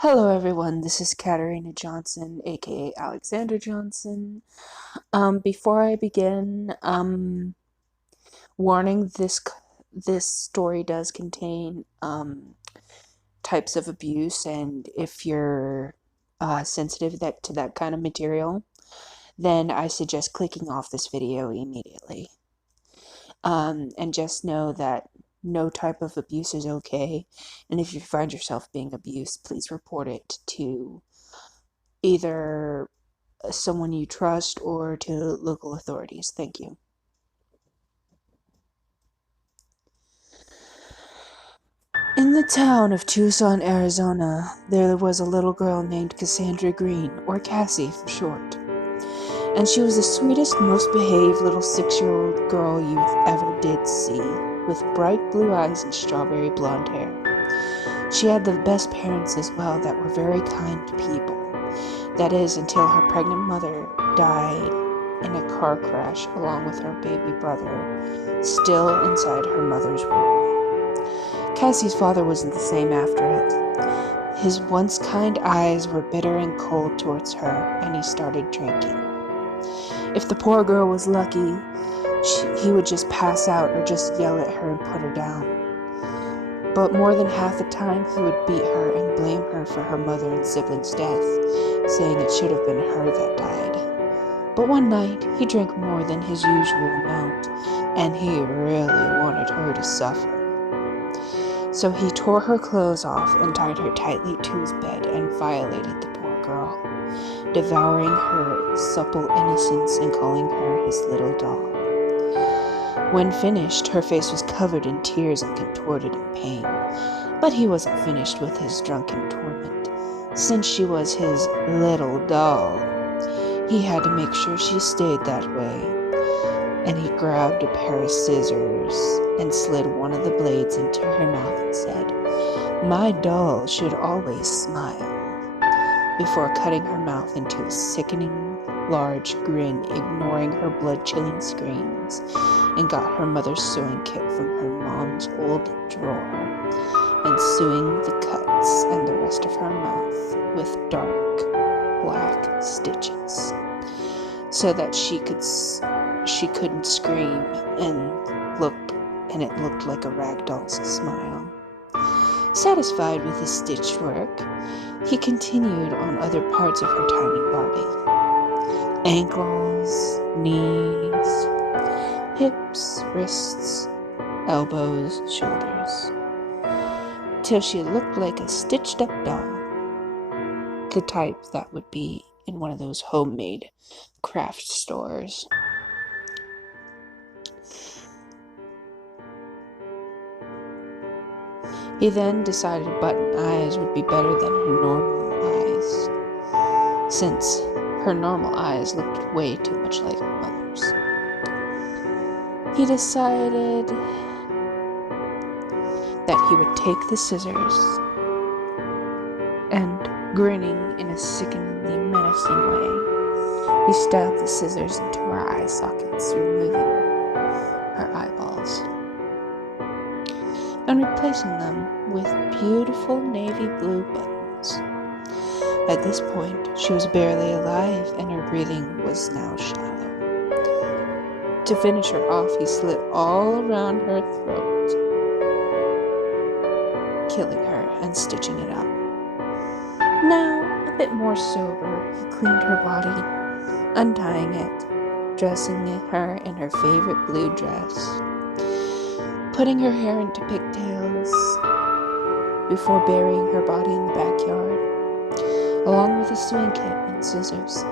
Hello everyone, this is Katarina Johnson, aka Alexander Johnson. Before I begin, warning, this story does contain types of abuse, and if you're sensitive to that kind of material, then I suggest clicking off this video immediately. And just know that no type of abuse is okay, and if you find yourself being abused, please report it to either someone you trust or to local authorities. Thank you. In the town of Tucson, Arizona, there was a little girl named Cassandra Green, or Cassie for short. And she was the sweetest, most behaved little 6-year-old girl you've ever did see, with bright blue eyes and strawberry blonde hair. She had the best parents as well that were very kind people. That is, until her pregnant mother died in a car crash along with her baby brother, still inside her mother's womb. Cassie's father wasn't the same after it. His once kind eyes were bitter and cold towards her, and he started drinking. If the poor girl was lucky, he would just pass out or just yell at her and put her down. But more than half the time, he would beat her and blame her for her mother and siblings' death, saying it should have been her that died. But one night, he drank more than his usual amount, and he really wanted her to suffer. So he tore her clothes off and tied her tightly to his bed and violated the poor girl, devouring her supple innocence and calling her his little doll. When finished, her face was covered in tears and contorted in pain. But he wasn't finished with his drunken torment. Since she was his little doll, he had to make sure she stayed that way. And he grabbed a pair of scissors and slid one of the blades into her mouth and said, "My doll should always smile," before cutting her mouth into a sickening large grin, ignoring her blood-chilling screams, and got her mother's sewing kit from her mom's old drawer, and sewing the cuts and the rest of her mouth with dark black stitches, so that she couldn't scream and it looked like a ragdoll's smile. Satisfied with his stitched work, he continued on other parts of her tiny body: ankles, knees, hips, wrists, elbows, shoulders, till she looked like a stitched up doll, the type that would be in one of those homemade craft stores. He then decided button eyes would be better than her normal eyes, since her normal eyes looked way too much like her mother's. He decided that he would take the scissors and, grinning in a sickeningly menacing way, he stabbed the scissors into her eye sockets, removing her eyeballs and replacing them with beautiful navy blue buttons. At this point, she was barely alive and her breathing was now shallow. To finish her off, he slit all around her throat, killing her and stitching it up. Now, a bit more sober, he cleaned her body, untying it, dressing her in her favorite blue dress, putting her hair into pigtails before burying her body in the backyard, along with a sewing kit and scissors.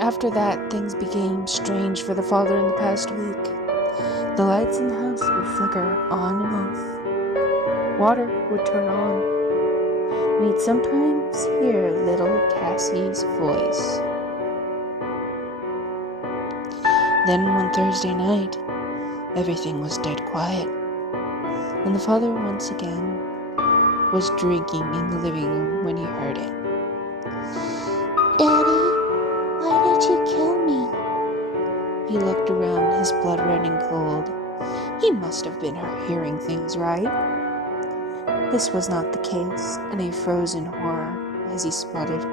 After that, things became strange for the father in the past week. The lights in the house would flicker on and off. Water would turn on. And he'd sometimes hear little Cassie's voice. Then one Thursday night, everything was dead quiet, and the father once again was drinking in the living room when he heard it. "Daddy, why did you kill me?" He looked around, his blood running cold. He must have been hearing things right. This was not the case, and he froze in horror as he spotted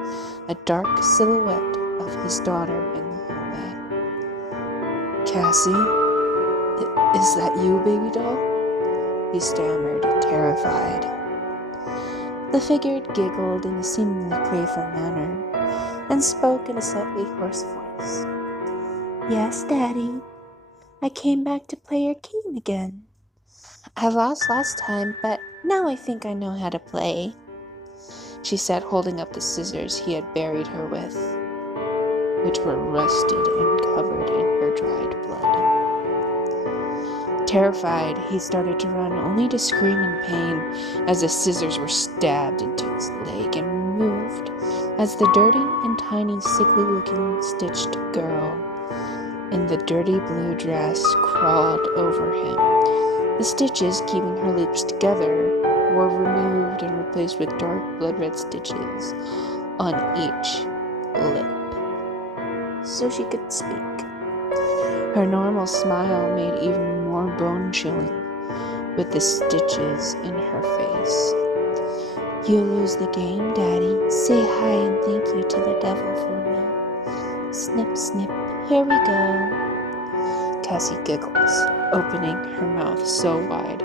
a dark silhouette of his daughter in the hallway. "Cassie, is that you, baby doll?" he stammered, terrified. The figure giggled in a seemingly playful manner and spoke in a slightly hoarse voice. "Yes, Daddy. I came back to play your game again. I lost last time, but now I think I know how to play," she said, holding up the scissors he had buried her with, which were rusted and covered in her dried blood. Terrified, he started to run, only to scream in pain as the scissors were stabbed into his leg and removed as the dirty and tiny, sickly-looking stitched girl in the dirty blue dress crawled over him. The stitches keeping her lips together were removed and replaced with dark blood-red stitches on each lip, so she could speak. Her normal smile made even more bone-chilling with the stitches in her face. "You lose the game, Daddy. Say hi and thank you to the devil for me. Snip, snip, here we go." Cassie giggles, opening her mouth so wide.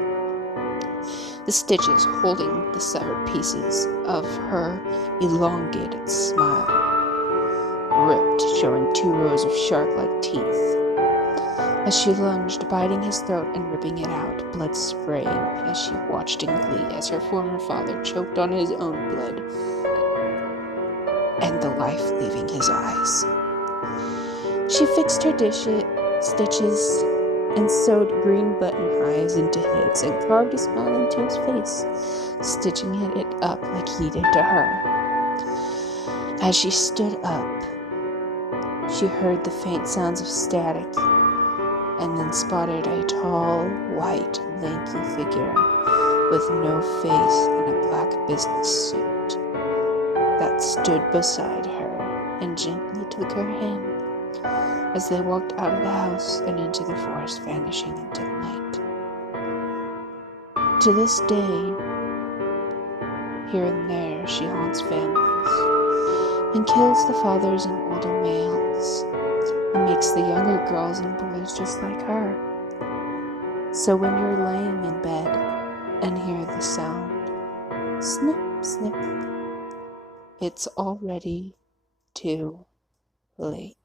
The stitches holding the severed pieces of her elongated smile ripped, showing 2 rows of shark-like teeth. As she lunged, biting his throat and ripping it out, blood spraying as she watched in glee as her former father choked on his own blood and the life leaving his eyes. She fixed her stitches and sewed green button eyes into his and carved a smile into his face, stitching it up like he did to her. As she stood up, she heard the faint sounds of static and then spotted a tall, white, lanky figure with no face and a black business suit that stood beside her and gently took her hand as they walked out of the house and into the forest, vanishing into the night. To this day, here and there, she haunts families and kills the fathers and older males and makes the younger girls and boys just like her. So when you're laying in bed and hear the sound, snip, snip, it's already too late.